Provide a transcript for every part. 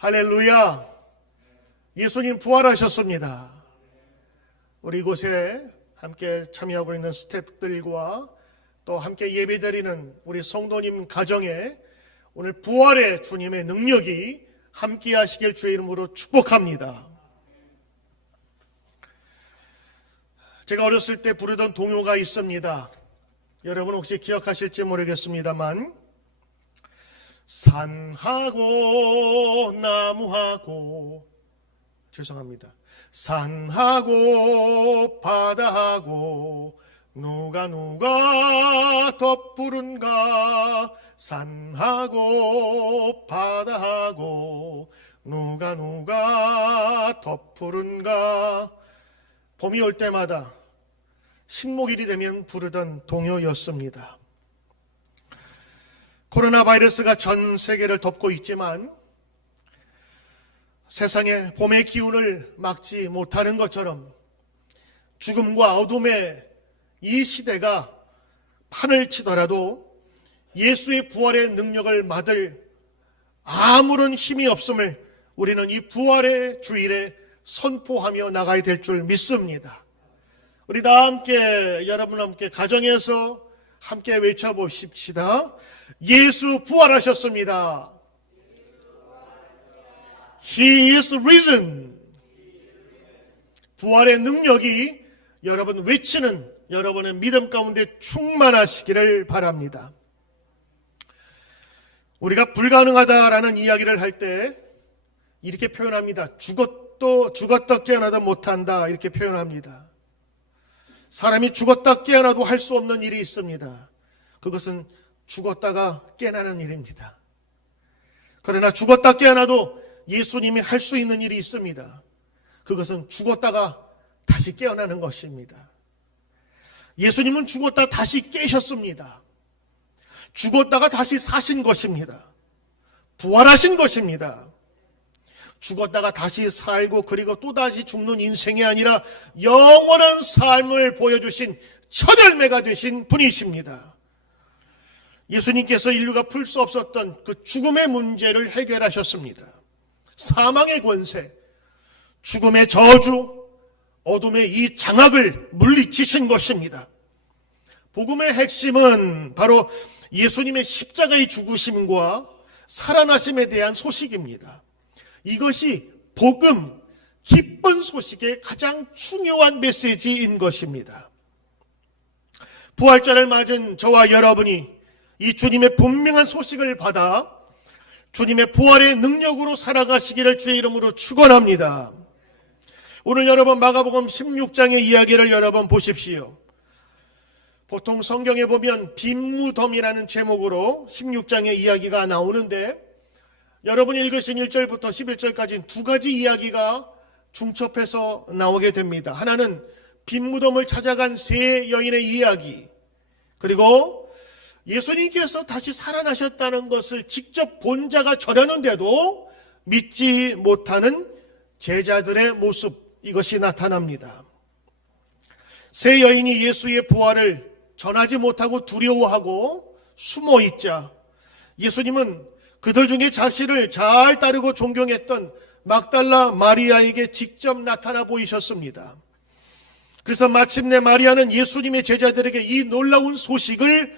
할렐루야! 예수님 부활하셨습니다. 우리 이곳에 함께 참여하고 있는 스태프들과 또 함께 예배드리는 우리 성도님 가정에 오늘 부활의 주님의 능력이 함께 하시길 주의 이름으로 축복합니다. 제가 어렸을 때 부르던 동요가 있습니다. 여러분 혹시 기억하실지 모르겠습니다만 산하고 나무하고 죄송합니다. 산하고 바다하고 누가 덧부른가 산하고 바다하고 누가 덧부른가 봄이 올 때마다 식목일이 되면 부르던 동요였습니다. 코로나 바이러스가 전 세계를 덮고 있지만 세상에 봄의 기운을 막지 못하는 것처럼 죽음과 어둠의 이 시대가 판을 치더라도 예수의 부활의 능력을 받을 아무런 힘이 없음을 우리는 이 부활의 주일에 선포하며 나가야 될 줄 믿습니다. 우리 다 함께 여러분 함께 가정에서 함께 외쳐보십시다. 예수 부활하셨습니다. He is risen. 부활의 능력이 여러분 외치는 여러분의 믿음 가운데 충만하시기를 바랍니다. 우리가 불가능하다라는 이야기를 할 때 이렇게 표현합니다. 죽었다 깨어나다 못한다 이렇게 표현합니다. 사람이 죽었다 깨어나도 할 수 없는 일이 있습니다. 그것은 죽었다가 깨어나는 일입니다. 그러나 죽었다 깨어나도 예수님이 할 수 있는 일이 있습니다. 그것은 죽었다가 다시 깨어나는 것입니다. 예수님은 죽었다 다시 깨셨습니다. 죽었다가 다시 사신 것입니다. 부활하신 것입니다. 죽었다가 다시 살고 그리고 또다시 죽는 인생이 아니라 영원한 삶을 보여주신 첫 열매가 되신 분이십니다. 예수님께서 인류가 풀 수 없었던 그 죽음의 문제를 해결하셨습니다. 사망의 권세, 죽음의 저주, 어둠의 이 장악을 물리치신 것입니다. 복음의 핵심은 바로 예수님의 십자가의 죽으심과 살아나심에 대한 소식입니다. 이것이 복음, 기쁜 소식의 가장 중요한 메시지인 것입니다. 부활절을 맞은 저와 여러분이 이 주님의 분명한 소식을 받아 주님의 부활의 능력으로 살아가시기를 주의 이름으로 축원합니다. 오늘 여러분 마가복음 16장의 이야기를 여러분 보십시오. 보통 성경에 보면 빈무덤이라는 제목으로 16장의 이야기가 나오는데 여러분이 읽으신 1절부터 11절까지 두 가지 이야기가 중첩해서 나오게 됩니다. 하나는 빈무덤을 찾아간 세 여인의 이야기, 그리고 예수님께서 다시 살아나셨다는 것을 직접 본 자가 전하는데도 믿지 못하는 제자들의 모습, 이것이 나타납니다. 세 여인이 예수의 부활을 전하지 못하고 두려워하고 숨어 있자 예수님은 그들 중에 자신을 잘 따르고 존경했던 막달라 마리아에게 직접 나타나 보이셨습니다. 그래서 마침내 마리아는 예수님의 제자들에게 이 놀라운 소식을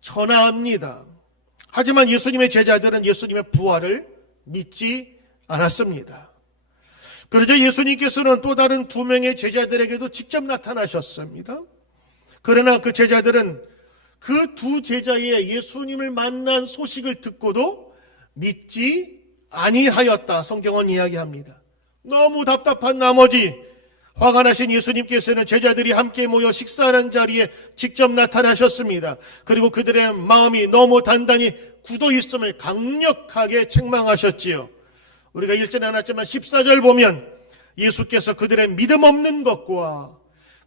전합니다. 하지만 예수님의 제자들은 예수님의 부활을 믿지 않았습니다. 그러자 예수님께서는 또 다른 두 명의 제자들에게도 직접 나타나셨습니다. 그러나 그 제자들은 그 두 제자의 예수님을 만난 소식을 듣고도 믿지 아니하였다. 성경은 이야기합니다. 너무 답답한 나머지 화가 나신 예수님께서는 제자들이 함께 모여 식사하는 자리에 직접 나타나셨습니다. 그리고 그들의 마음이 너무 단단히 굳어 있음을 강력하게 책망하셨지요. 우리가 읽지는 않았지만 14절 보면 예수께서 그들의 믿음 없는 것과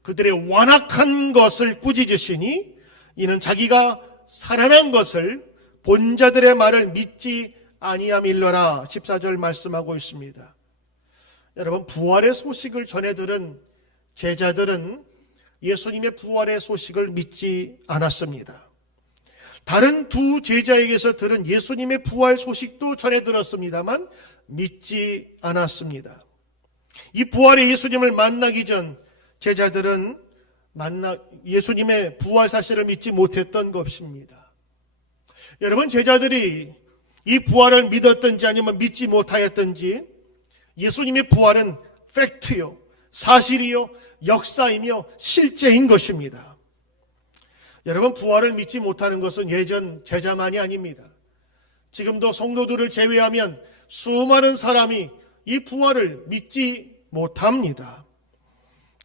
그들의 완악한 것을 꾸짖으시니 이는 자기가 살아난 것을 본 자들의 말을 믿지 아니함일러라. 14절 말씀하고 있습니다. 여러분, 부활의 소식을 전해 들은 제자들은 예수님의 부활의 소식을 믿지 않았습니다. 다른 두 제자에게서 들은 예수님의 부활 소식도 전해 들었습니다만 믿지 않았습니다. 이 부활의 예수님을 만나기 전 제자들은 예수님의 부활 사실을 믿지 못했던 것입니다. 여러분, 제자들이 이 부활을 믿었든지 아니면 믿지 못하였든지 예수님의 부활은 팩트요, 사실이요, 역사이며 실제인 것입니다. 여러분, 부활을 믿지 못하는 것은 예전 제자만이 아닙니다. 지금도 성도들을 제외하면 수많은 사람이 이 부활을 믿지 못합니다.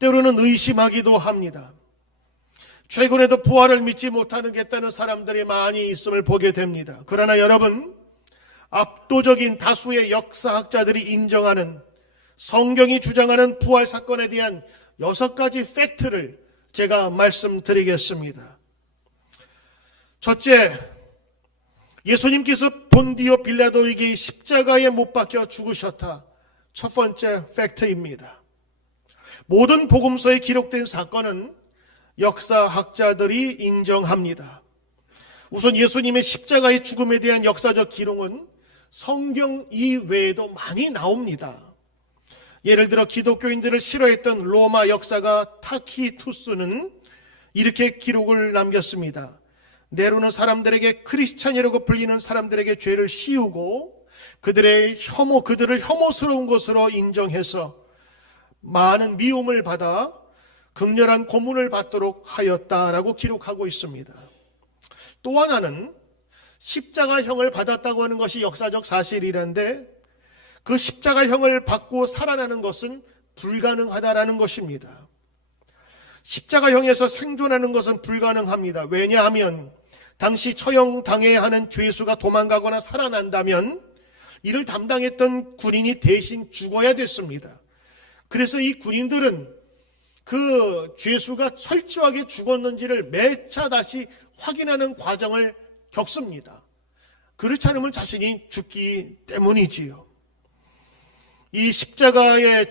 때로는 의심하기도 합니다. 최근에도 부활을 믿지 못하겠다는 사람들이 많이 있음을 보게 됩니다. 그러나 여러분, 압도적인 다수의 역사학자들이 인정하는, 성경이 주장하는 부활 사건에 대한 6가지 팩트를 제가 말씀드리겠습니다. 첫째, 예수님께서 본디오 빌라도에게 십자가에 못 박혀 죽으셨다. 첫 번째 팩트입니다. 모든 복음서에 기록된 사건은 역사학자들이 인정합니다. 우선 예수님의 십자가의 죽음에 대한 역사적 기록은 성경 이외에도 많이 나옵니다. 예를 들어 기독교인들을 싫어했던 로마 역사가 타키투스는 이렇게 기록을 남겼습니다. 네로는 사람들에게 크리스찬이라고 불리는 사람들에게 죄를 씌우고 그들을 혐오스러운 것으로 인정해서 많은 미움을 받아 극렬한 고문을 받도록 하였다라고 기록하고 있습니다. 또 하나는 십자가형을 받았다고 하는 것이 역사적 사실이란데 그 십자가형을 받고 살아나는 것은 불가능하다라는 것입니다. 십자가형에서 생존하는 것은 불가능합니다. 왜냐하면 당시 처형당해야 하는 죄수가 도망가거나 살아난다면 이를 담당했던 군인이 대신 죽어야 됐습니다. 그래서 이 군인들은 그 죄수가 철저하게 죽었는지를 매차 다시 확인하는 과정을 겪습니다. 그렇지 않으면 자신이 죽기 때문이지요. 이 십자가에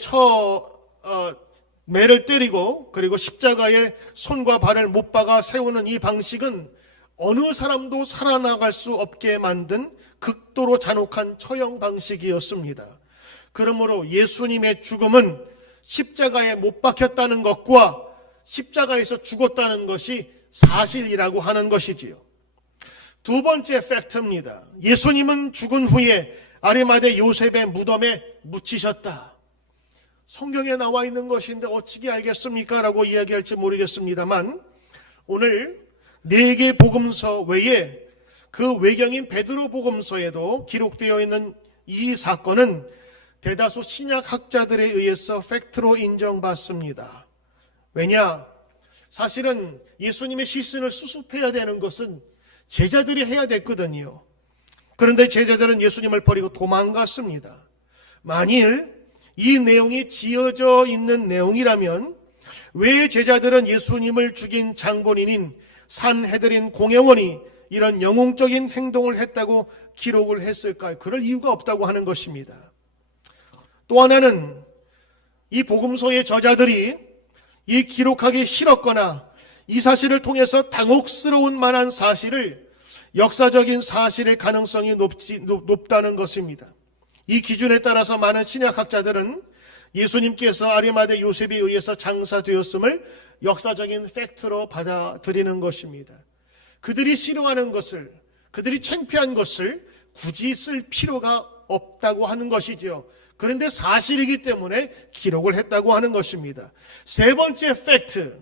매를 때리고 그리고 십자가에 손과 발을 못 박아 세우는 이 방식은 어느 사람도 살아나갈 수 없게 만든 극도로 잔혹한 처형 방식이었습니다. 그러므로 예수님의 죽음은 십자가에 못 박혔다는 것과 십자가에서 죽었다는 것이 사실이라고 하는 것이지요. 두 번째 팩트입니다. 예수님은 죽은 후에 아리마대 요셉의 무덤에 묻히셨다. 성경에 나와 있는 것인데 어찌게 알겠습니까? 라고 이야기할지 모르겠습니다만 오늘 4개 복음서 외에 그 외경인 베드로 복음서에도 기록되어 있는 이 사건은 대다수 신약학자들에 의해서 팩트로 인정받습니다. 왜냐? 사실은 예수님의 시신을 수습해야 되는 것은 제자들이 해야 됐거든요. 그런데 제자들은 예수님을 버리고 도망갔습니다. 만일 이 내용이 지어져 있는 내용이라면 왜 제자들은 예수님을 죽인 장본인인 산헤드린 공회원이 이런 영웅적인 행동을 했다고 기록을 했을까요? 그럴 이유가 없다고 하는 것입니다. 또 하나는 이 복음서의 저자들이 이 기록하기 싫었거나 이 사실을 통해서 당혹스러운 만한 사실을 역사적인 사실의 가능성이 높다는 것입니다. 이 기준에 따라서 많은 신약학자들은 예수님께서 아리마대 요셉에 의해서 장사되었음을 역사적인 팩트로 받아들이는 것입니다. 그들이 싫어하는 것을, 그들이 창피한 것을 굳이 쓸 필요가 없다고 하는 것이죠. 그런데 사실이기 때문에 기록을 했다고 하는 것입니다. 세 번째 팩트,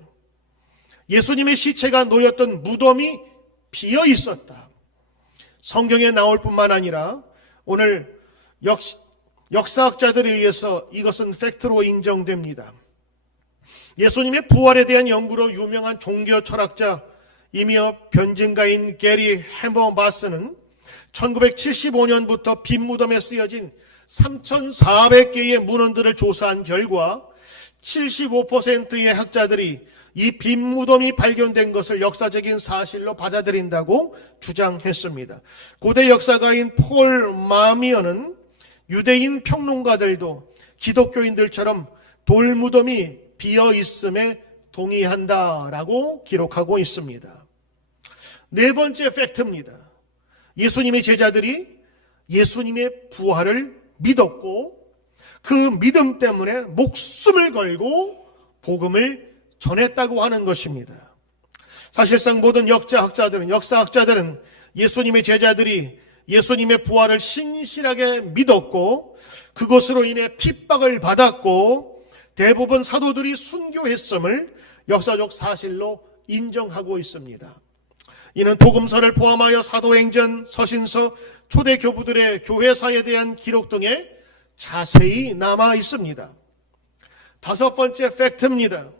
예수님의 시체가 놓였던 무덤이 비어 있었다. 성경에 나올 뿐만 아니라 오늘 역사학자들에 의해서 이것은 팩트로 인정됩니다. 예수님의 부활에 대한 연구로 유명한 종교 철학자이며 변증가인 게리 해머바스는 1975년부터 빈 무덤에 쓰여진 3,400개의 문헌들을 조사한 결과 75%의 학자들이 이 빈 무덤이 발견된 것을 역사적인 사실로 받아들인다고 주장했습니다. 고대 역사가인 폴 마미어는 유대인 평론가들도 기독교인들처럼 돌무덤이 비어 있음에 동의한다라고 기록하고 있습니다. 네 번째 팩트입니다. 예수님의 제자들이 예수님의 부활을 믿었고 그 믿음 때문에 목숨을 걸고 복음을 전했다고 하는 것입니다. 사실상 모든 역사학자들은 예수님의 제자들이 예수님의 부활을 신실하게 믿었고 그것으로 인해 핍박을 받았고 대부분 사도들이 순교했음을 역사적 사실로 인정하고 있습니다. 이는 복음서를 포함하여 사도행전, 서신서, 초대 교부들의 교회사에 대한 기록 등에 자세히 남아 있습니다. 다섯 번째 팩트입니다.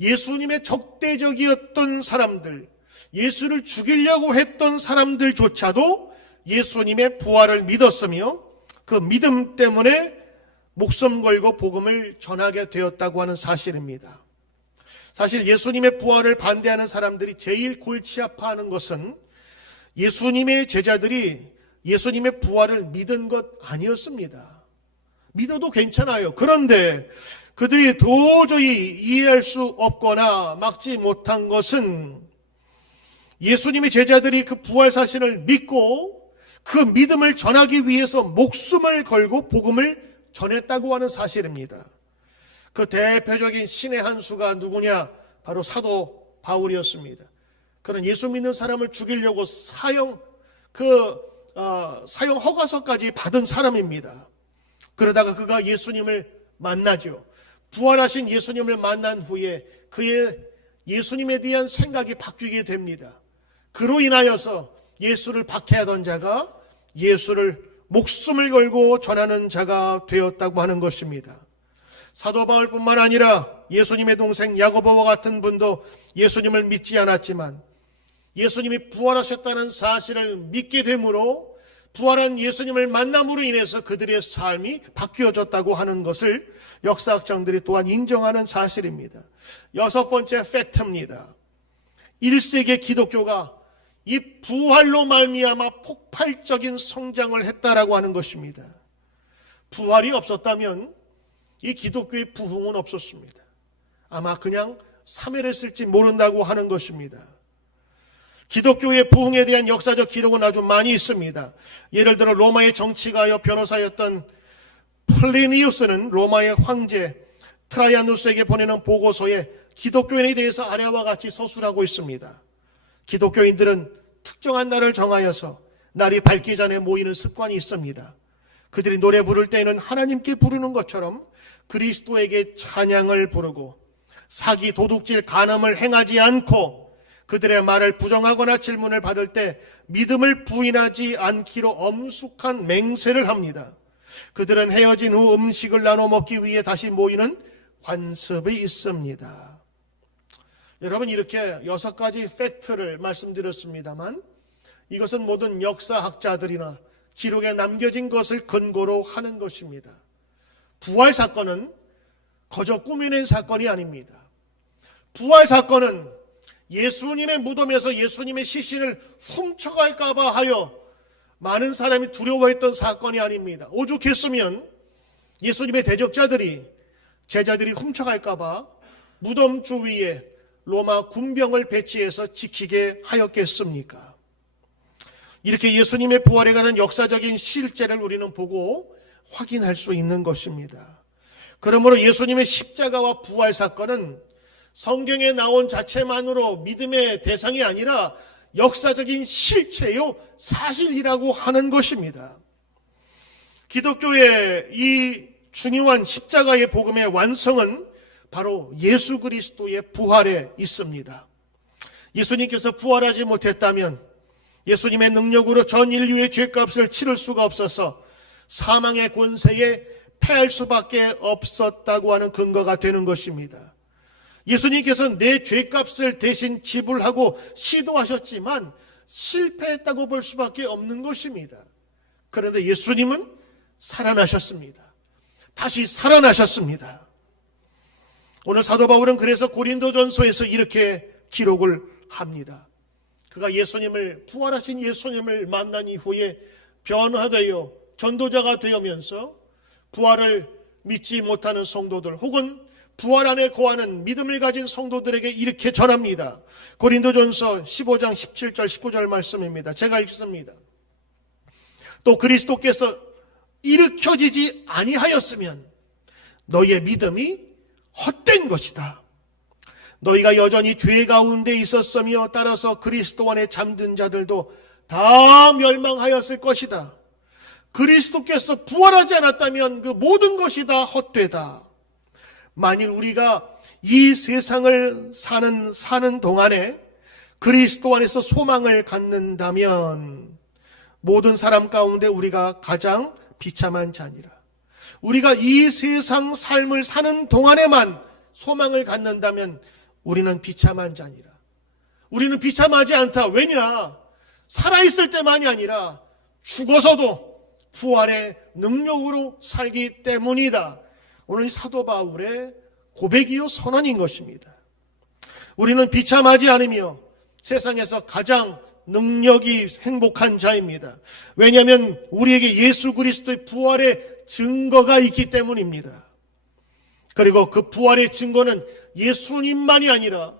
예수님의 적대적이었던 사람들, 예수를 죽이려고 했던 사람들조차도 예수님의 부활을 믿었으며 그 믿음 때문에 목숨 걸고 복음을 전하게 되었다고 하는 사실입니다. 사실 예수님의 부활을 반대하는 사람들이 제일 골치 아파하는 것은 예수님의 제자들이 예수님의 부활을 믿은 것 아니었습니다. 믿어도 괜찮아요. 그런데 그들이 도저히 이해할 수 없거나 막지 못한 것은 예수님의 제자들이 그 부활 사실을 믿고 그 믿음을 전하기 위해서 목숨을 걸고 복음을 전했다고 하는 사실입니다. 그 대표적인 신의 한 수가 누구냐? 바로 사도 바울이었습니다. 그는 예수 믿는 사람을 죽이려고 사형 허가서까지 받은 사람입니다. 그러다가 그가 예수님을 만나죠. 부활하신 예수님을 만난 후에 그의 예수님에 대한 생각이 바뀌게 됩니다. 그로 인하여서 예수를 박해하던 자가 예수를 목숨을 걸고 전하는 자가 되었다고 하는 것입니다. 사도 바울뿐만 아니라 예수님의 동생 야고보와 같은 분도 예수님을 믿지 않았지만 예수님이 부활하셨다는 사실을 믿게 되므로 부활한 예수님을 만남으로 인해서 그들의 삶이 바뀌어졌다고 하는 것을 역사학자들이 또한 인정하는 사실입니다. 여섯 번째 팩트입니다. 1세기 기독교가 이 부활로 말미암아 폭발적인 성장을 했다라고 하는 것입니다. 부활이 없었다면 이 기독교의 부흥은 없었습니다. 아마 그냥 사멸했을지 모른다고 하는 것입니다. 기독교의 부흥에 대한 역사적 기록은 아주 많이 있습니다. 예를 들어 로마의 정치가요 변호사였던 플리니우스는 로마의 황제 트라이아누스에게 보내는 보고서에 기독교인에 대해서 아래와 같이 서술하고 있습니다. 기독교인들은 특정한 날을 정하여서 날이 밝기 전에 모이는 습관이 있습니다. 그들이 노래 부를 때에는 하나님께 부르는 것처럼 그리스도에게 찬양을 부르고 사기, 도둑질, 간음을 행하지 않고 그들의 말을 부정하거나 질문을 받을 때 믿음을 부인하지 않기로 엄숙한 맹세를 합니다. 그들은 헤어진 후 음식을 나눠 먹기 위해 다시 모이는 관습이 있습니다. 여러분, 이렇게 6가지 팩트를 말씀드렸습니다만 이것은 모든 역사학자들이나 기록에 남겨진 것을 근거로 하는 것입니다. 부활 사건은 거저 꾸며낸 사건이 아닙니다. 부활 사건은 예수님의 무덤에서 예수님의 시신을 훔쳐갈까 봐 하여 많은 사람이 두려워했던 사건이 아닙니다. 오죽했으면 예수님의 대적자들이 제자들이 훔쳐갈까 봐 무덤 주위에 로마 군병을 배치해서 지키게 하였겠습니까? 이렇게 예수님의 부활에 관한 역사적인 실제를 우리는 보고 확인할 수 있는 것입니다. 그러므로 예수님의 십자가와 부활 사건은 성경에 나온 자체만으로 믿음의 대상이 아니라 역사적인 실체요 사실이라고 하는 것입니다. 기독교의 이 중요한 십자가의 복음의 완성은 바로 예수 그리스도의 부활에 있습니다. 예수님께서 부활하지 못했다면 예수님의 능력으로 전 인류의 죄값을 치를 수가 없어서 사망의 권세에 패할 수밖에 없었다고 하는 근거가 되는 것입니다. 예수님께서 내 죄값을 대신 지불하고 시도하셨지만 실패했다고 볼 수밖에 없는 것입니다. 그런데 예수님은 살아나셨습니다. 다시 살아나셨습니다. 오늘 사도 바울은 그래서 고린도전서에서 이렇게 기록을 합니다. 그가 부활하신 예수님을 만난 이후에 변화되어 전도자가 되면서 부활을 믿지 못하는 성도들 혹은 부활 안에 거하는 믿음을 가진 성도들에게 이렇게 전합니다. 고린도전서 15장 17절 19절 말씀입니다. 제가 읽습니다. 또 그리스도께서 일으켜지지 아니하였으면 너희의 믿음이 헛된 것이다. 너희가 여전히 죄 가운데 있었으며 따라서 그리스도 안에 잠든 자들도 다 멸망하였을 것이다. 그리스도께서 부활하지 않았다면 그 모든 것이 다 헛되다. 만일 우리가 이 세상을 사는 동안에 그리스도 안에서 소망을 갖는다면 모든 사람 가운데 우리가 가장 비참한 자니라. 우리가 이 세상 삶을 사는 동안에만 소망을 갖는다면 우리는 비참한 자니라. 우리는 비참하지 않다. 왜냐? 살아있을 때만이 아니라 죽어서도 부활의 능력으로 살기 때문이다. 오늘 사도 바울의 고백이요 선언인 것입니다. 우리는 비참하지 않으며 세상에서 가장 능력이 행복한 자입니다. 왜냐하면 우리에게 예수 그리스도의 부활의 증거가 있기 때문입니다. 그리고 그 부활의 증거는 예수님만이 아니라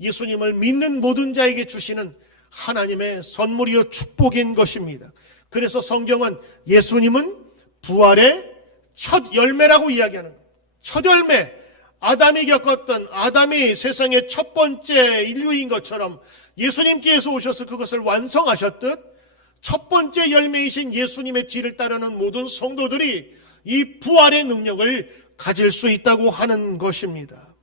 예수님을 믿는 모든 자에게 주시는 하나님의 선물이요 축복인 것입니다. 그래서 성경은 예수님은 부활의 첫 열매라고 이야기하는 거예요. 첫 열매, 아담이 겪었던, 아담이 세상의 첫 번째 인류인 것처럼 예수님께서 오셔서 그것을 완성하셨듯 첫 번째 열매이신 예수님의 뒤를 따르는 모든 성도들이 이 부활의 능력을 가질 수 있다고 하는 것입니다.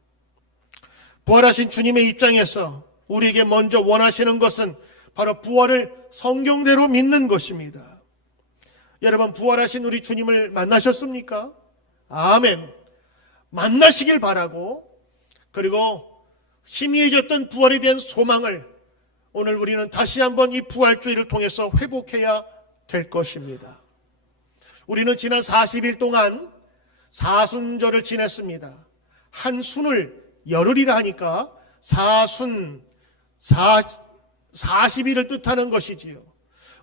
부활하신 주님의 입장에서 우리에게 먼저 원하시는 것은 바로 부활을 성경대로 믿는 것입니다. 여러분, 부활하신 우리 주님을 만나셨습니까? 아멘. 만나시길 바라고, 그리고 희미해졌던 부활에 대한 소망을 오늘 우리는 다시 한번 이 부활주의를 통해서 회복해야 될 것입니다. 우리는 지난 40일 동안 사순절을 지냈습니다. 한 순을 열흘이라 하니까 사순, 40일을 뜻하는 것이지요.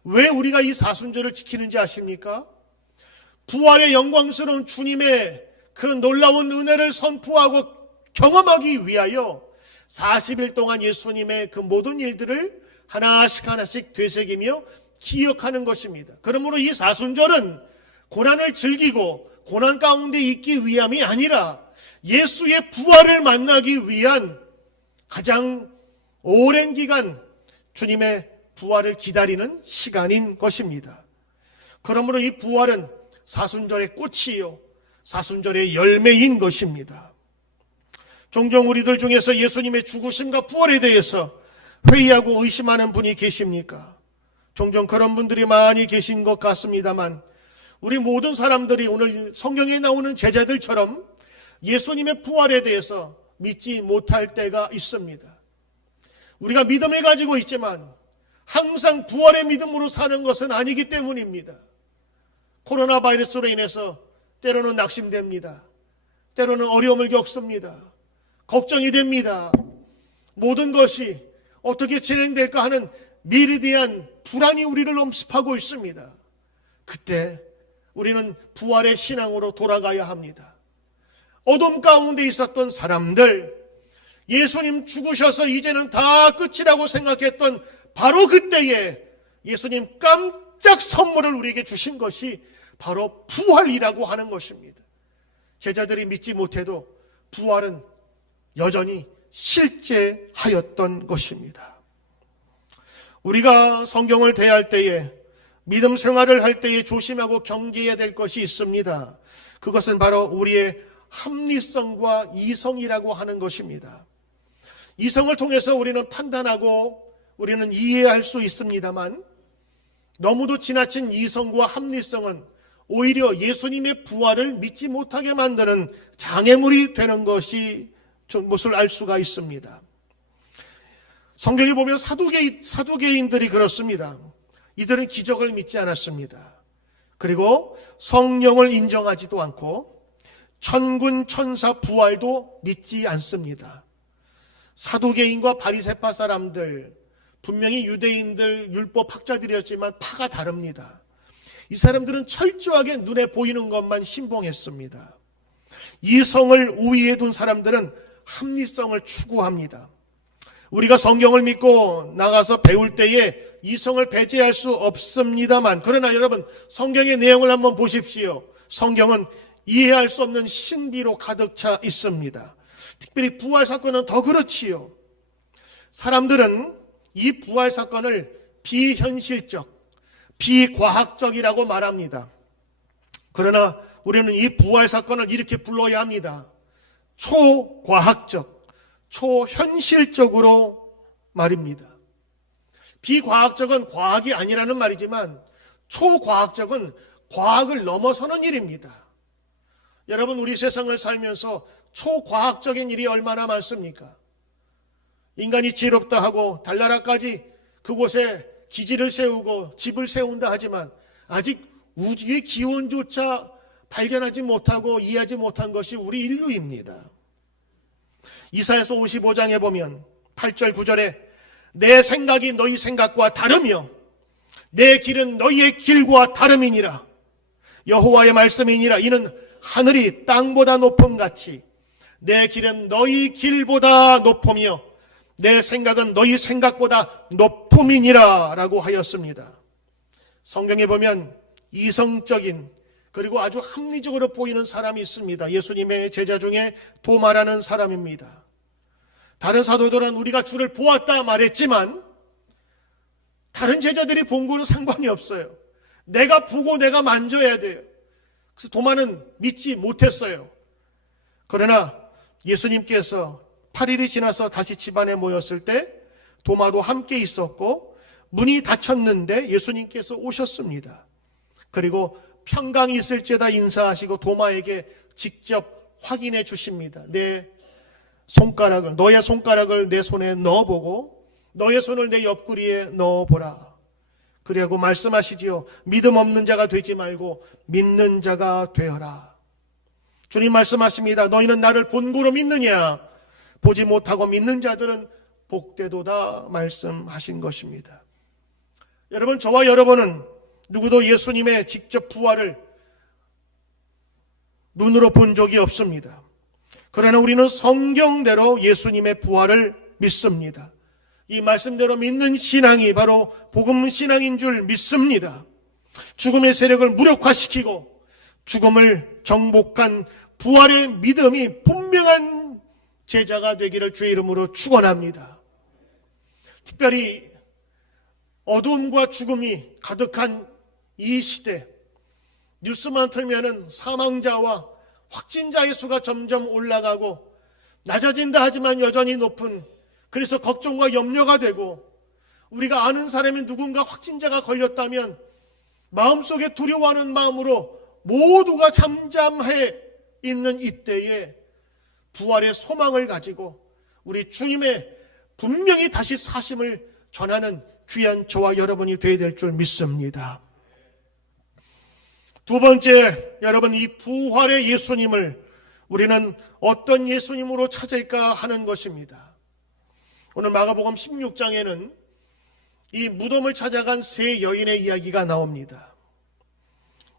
왜 우리가 이 사순절을 지키는지 아십니까? 부활의 영광스러운 주님의 그 놀라운 은혜를 선포하고 경험하기 위하여 40일 동안 예수님의 그 모든 일들을 하나씩 되새기며 기억하는 것입니다. 그러므로 이 사순절은 고난을 즐기고 고난 가운데 있기 위함이 아니라 예수의 부활을 만나기 위한 가장 오랜 기간 주님의 부활을 기다리는 시간인 것입니다. 그러므로 이 부활은 사순절의 꽃이요 사순절의 열매인 것입니다. 종종 우리들 중에서 예수님의 죽으심과 부활에 대해서 회의하고 의심하는 분이 계십니까? 종종 그런 분들이 많이 계신 것 같습니다만 우리 모든 사람들이 오늘 성경에 나오는 제자들처럼 예수님의 부활에 대해서 믿지 못할 때가 있습니다. 우리가 믿음을 가지고 있지만 항상 부활의 믿음으로 사는 것은 아니기 때문입니다. 코로나 바이러스로 인해서 때로는 낙심됩니다. 때로는 어려움을 겪습니다. 걱정이 됩니다. 모든 것이 어떻게 진행될까 하는 미래에 대한 불안이 우리를 엄습하고 있습니다. 그때 우리는 부활의 신앙으로 돌아가야 합니다. 어둠 가운데 있었던 사람들, 예수님 죽으셔서 이제는 다 끝이라고 생각했던 바로 그때에 예수님 깜짝 선물을 우리에게 주신 것이 바로 부활이라고 하는 것입니다. 제자들이 믿지 못해도 부활은 여전히 실제하였던 것입니다. 우리가 성경을 대할 때에 믿음 생활을 할 때에 조심하고 경계해야 될 것이 있습니다. 그것은 바로 우리의 합리성과 이성이라고 하는 것입니다. 이성을 통해서 우리는 판단하고 우리는 이해할 수 있습니다만 너무도 지나친 이성과 합리성은 오히려 예수님의 부활을 믿지 못하게 만드는 장애물이 되는 것이 것을 알 수가 있습니다. 성경에 보면 사두개인들이 그렇습니다. 이들은 기적을 믿지 않았습니다. 그리고 성령을 인정하지도 않고 천군 천사 부활도 믿지 않습니다. 사두개인과 바리새파 사람들, 분명히 유대인들 율법 학자들이었지만 파가 다릅니다. 이 사람들은 철저하게 눈에 보이는 것만 신봉했습니다. 이성을 우위에 둔 사람들은 합리성을 추구합니다. 우리가 성경을 믿고 나가서 배울 때에 이성을 배제할 수 없습니다만, 그러나 여러분 성경의 내용을 한번 보십시오. 성경은 이해할 수 없는 신비로 가득 차 있습니다. 특별히 부활 사건은 더 그렇지요. 사람들은 이 부활 사건을 비현실적, 비과학적이라고 말합니다. 그러나 우리는 이 부활 사건을 이렇게 불러야 합니다. 초과학적, 초현실적으로 말입니다. 비과학적은 과학이 아니라는 말이지만 초과학적은 과학을 넘어서는 일입니다. 여러분, 우리 세상을 살면서 초과학적인 일이 얼마나 많습니까? 인간이 지혜롭다 하고 달나라까지 그곳에 기지를 세우고 집을 세운다 하지만 아직 우주의 기원조차 발견하지 못하고 이해하지 못한 것이 우리 인류입니다. 이사야서 55장에 보면 8절 9절에 내 생각이 너희 생각과 다르며 내 길은 너희의 길과 다름이니라. 여호와의 말씀이니라. 이는 하늘이 땅보다 높음같이 내 길은 너희 길보다 높으며 내 생각은 너희 생각보다 높음이니라 라고 하였습니다. 성경에 보면 이성적인 그리고 아주 합리적으로 보이는 사람이 있습니다. 예수님의 제자 중에 도마라는 사람입니다. 다른 사도들은 우리가 주를 보았다 말했지만 다른 제자들이 본 거는 상관이 없어요. 내가 보고 내가 만져야 돼요. 그래서 도마는 믿지 못했어요. 그러나 예수님께서 8일이 지나서 다시 집안에 모였을 때 도마도 함께 있었고 문이 닫혔는데 예수님께서 오셨습니다. 그리고 평강이 있을지어다 인사하시고 도마에게 직접 확인해 주십니다. 너의 손가락을 내 손에 넣어보고 너의 손을 내 옆구리에 넣어보라. 그리고 말씀하시지요. 믿음 없는 자가 되지 말고 믿는 자가 되어라. 주님 말씀하십니다. 너희는 나를 본고로 믿느냐? 보지 못하고 믿는 자들은 복되도다 말씀하신 것입니다. 여러분, 저와 여러분은 누구도 예수님의 직접 부활을 눈으로 본 적이 없습니다. 그러나 우리는 성경대로 예수님의 부활을 믿습니다. 이 말씀대로 믿는 신앙이 바로 복음 신앙인 줄 믿습니다. 죽음의 세력을 무력화시키고 죽음을 정복한 부활의 믿음이 분명한 제자가 되기를 주의 이름으로 축원합니다. 특별히 어두움과 죽음이 가득한 이 시대, 뉴스만 틀면은 사망자와 확진자의 수가 점점 올라가고 낮아진다 하지만 여전히 높은, 그래서 걱정과 염려가 되고 우리가 아는 사람이 누군가 확진자가 걸렸다면 마음속에 두려워하는 마음으로 모두가 잠잠해 있는 이때에 부활의 소망을 가지고 우리 주님의 분명히 다시 사심을 전하는 귀한 저와 여러분이 되어야 될 줄 믿습니다. 두 번째, 여러분, 이 부활의 예수님을 우리는 어떤 예수님으로 찾을까 하는 것입니다. 오늘 마가복음 16장에는 이 무덤을 찾아간 세 여인의 이야기가 나옵니다.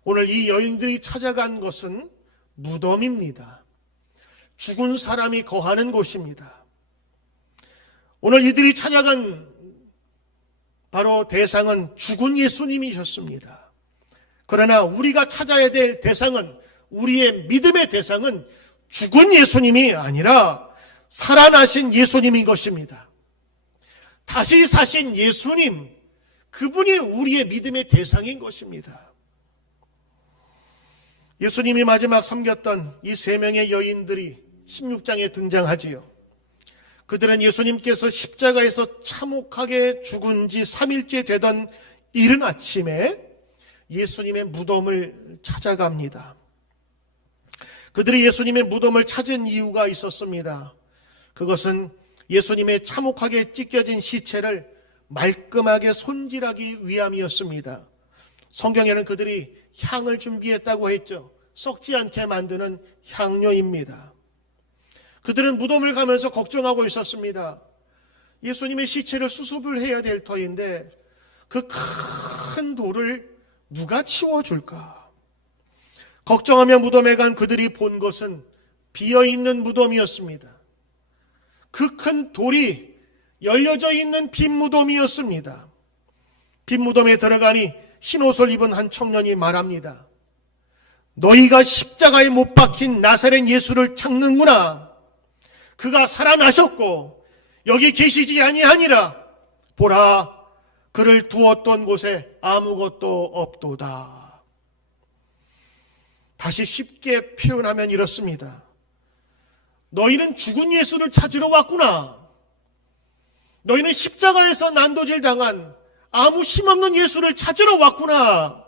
오늘 이 여인들이 찾아간 것은 무덤입니다. 죽은 사람이 거하는 곳입니다. 오늘 이들이 찾아간 바로 대상은 죽은 예수님이셨습니다. 그러나 우리가 찾아야 될 대상은, 우리의 믿음의 대상은 죽은 예수님이 아니라 살아나신 예수님인 것입니다. 다시 사신 예수님, 그분이 우리의 믿음의 대상인 것입니다. 예수님이 마지막 섬겼던 이 세 명의 여인들이 16장에 등장하지요. 그들은 예수님께서 십자가에서 참혹하게 죽은 지 3일째 되던 이른 아침에 예수님의 무덤을 찾아갑니다. 그들이 예수님의 무덤을 찾은 이유가 있었습니다. 그것은 예수님의 참혹하게 찢겨진 시체를 말끔하게 손질하기 위함이었습니다. 성경에는 그들이 향을 준비했다고 했죠. 썩지 않게 만드는 향료입니다. 그들은 무덤을 가면서 걱정하고 있었습니다. 예수님의 시체를 수습을 해야 될 터인데 그 큰 돌을 누가 치워줄까? 걱정하며 무덤에 간 그들이 본 것은 비어있는 무덤이었습니다. 그 큰 돌이 열려져 있는 빈 무덤이었습니다. 빈 무덤에 들어가니 흰옷을 입은 한 청년이 말합니다. 너희가 십자가에 못 박힌 나사렛 예수를 찾는구나. 그가 살아나셨고 여기 계시지 아니하니라. 보라, 그를 두었던 곳에 아무것도 없도다. 다시 쉽게 표현하면 이렇습니다. 너희는 죽은 예수를 찾으러 왔구나. 너희는 십자가에서 난도질 당한 아무 힘없는 예수를 찾으러 왔구나.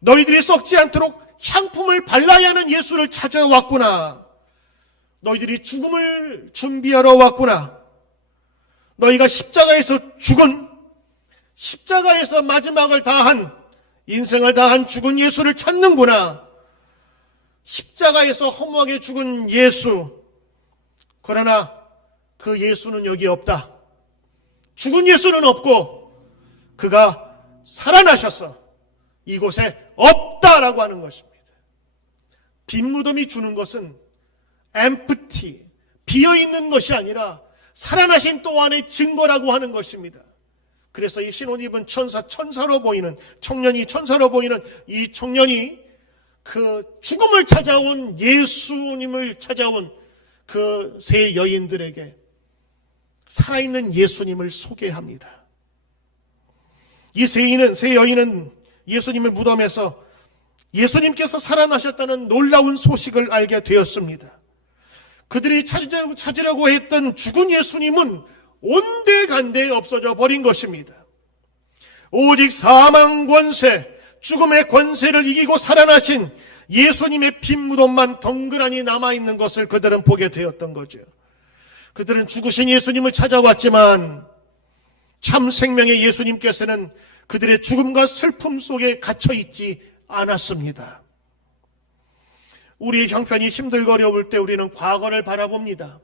너희들이 썩지 않도록 향품을 발라야 하는 예수를 찾아왔구나. 너희들이 죽음을 준비하러 왔구나. 너희가 십자가에서 죽은, 십자가에서 마지막을 다한, 인생을 다한 죽은 예수를 찾는구나. 십자가에서 허무하게 죽은 예수. 그러나 그 예수는 여기 없다. 죽은 예수는 없고 그가 살아나셔서 이곳에 없다라고 하는 것입니다. 빈 무덤이 주는 것은 empty, 비어있는 것이 아니라 살아나신 또 안의 증거라고 하는 것입니다. 그래서 이 흰옷 입은 천사로 보이는 청년이, 천사로 보이는 이 청년이 그 죽음을 찾아온 예수님을 찾아온 그 세 여인들에게 살아있는 예수님을 소개합니다. 이 세 여인은 예수님의 무덤에서 예수님께서 살아나셨다는 놀라운 소식을 알게 되었습니다. 그들이 찾으려고 했던 죽은 예수님은 온데간데 없어져 버린 것입니다. 오직 사망 권세, 죽음의 권세를 이기고 살아나신 예수님의 빈 무덤만 덩그러니 남아있는 것을 그들은 보게 되었던 거죠. 그들은 죽으신 예수님을 찾아왔지만 참 생명의 예수님께서는 그들의 죽음과 슬픔 속에 갇혀있지 않았습니다. 우리의 형편이 힘들고 어려울 때 우리는 과거를 바라봅니다.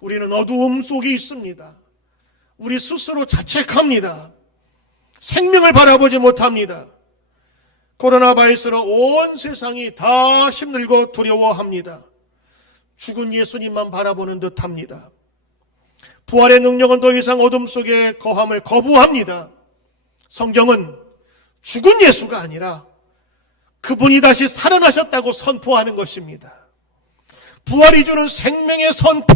우리는 어두움 속에 있습니다. 우리 스스로 자책합니다. 생명을 바라보지 못합니다. 코로나 바이러스로 온 세상이 다 힘들고 두려워합니다. 죽은 예수님만 바라보는 듯합니다. 부활의 능력은 더 이상 어둠 속에 거함을 거부합니다. 성경은 죽은 예수가 아니라 그분이 다시 살아나셨다고 선포하는 것입니다. 부활이 주는 생명의 선포,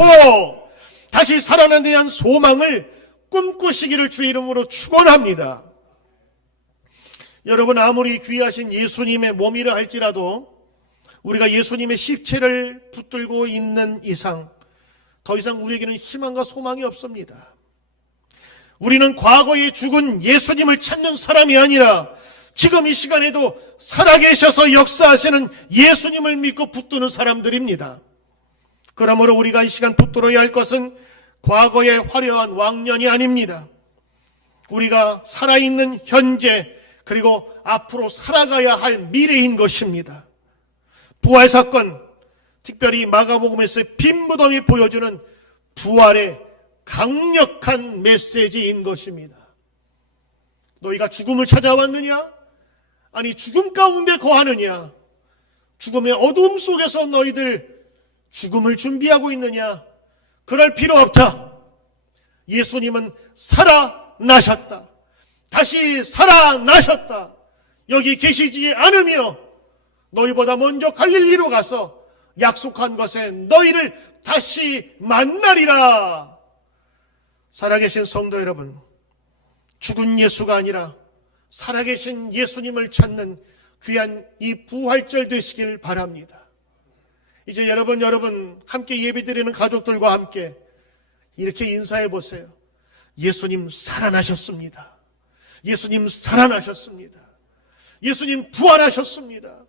다시 살아난 데 대한 소망을 꿈꾸시기를 주의 이름으로 축원합니다. 여러분, 아무리 귀하신 예수님의 몸이라 할지라도 우리가 예수님의 시체를 붙들고 있는 이상 더 이상 우리에게는 희망과 소망이 없습니다. 우리는 과거에 죽은 예수님을 찾는 사람이 아니라 지금 이 시간에도 살아계셔서 역사하시는 예수님을 믿고 붙드는 사람들입니다. 그러므로 우리가 이 시간 붙들어야 할 것은 과거의 화려한 왕년이 아닙니다. 우리가 살아있는 현재, 그리고 앞으로 살아가야 할 미래인 것입니다. 부활사건, 특별히 마가복음에서의 빈 무덤이 보여주는 부활의 강력한 메시지인 것입니다. 너희가 죽음을 찾아왔느냐? 아니, 죽음 가운데 거하느냐? 죽음의 어두움 속에서 너희들 죽음을 준비하고 있느냐? 그럴 필요 없다. 예수님은 살아나셨다. 다시 살아나셨다. 여기 계시지 않으며 너희보다 먼저 갈릴리로 가서 약속한 것에 너희를 다시 만나리라. 살아계신 성도 여러분, 죽은 예수가 아니라 살아계신 예수님을 찾는 귀한 이 부활절 되시길 바랍니다. 이제 여러분 함께 예배드리는 가족들과 함께 이렇게 인사해 보세요. 예수님 살아나셨습니다. 예수님 살아나셨습니다. 예수님 부활하셨습니다.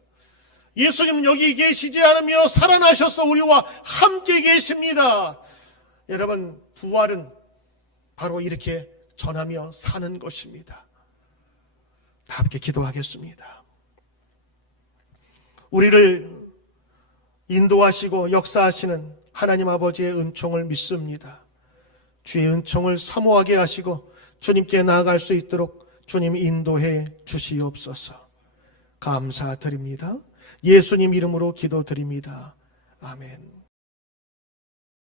예수님 여기 계시지 않으며 살아나셔서 우리와 함께 계십니다. 여러분, 부활은 바로 이렇게 전하며 사는 것입니다. 다 함께 기도하겠습니다. 우리를 인도하시고 역사하시는 하나님 아버지의 은총을 믿습니다. 주의 은총을 사모하게 하시고 주님께 나아갈 수 있도록 주님 인도해 주시옵소서. 감사드립니다. 예수님 이름으로 기도드립니다. 아멘.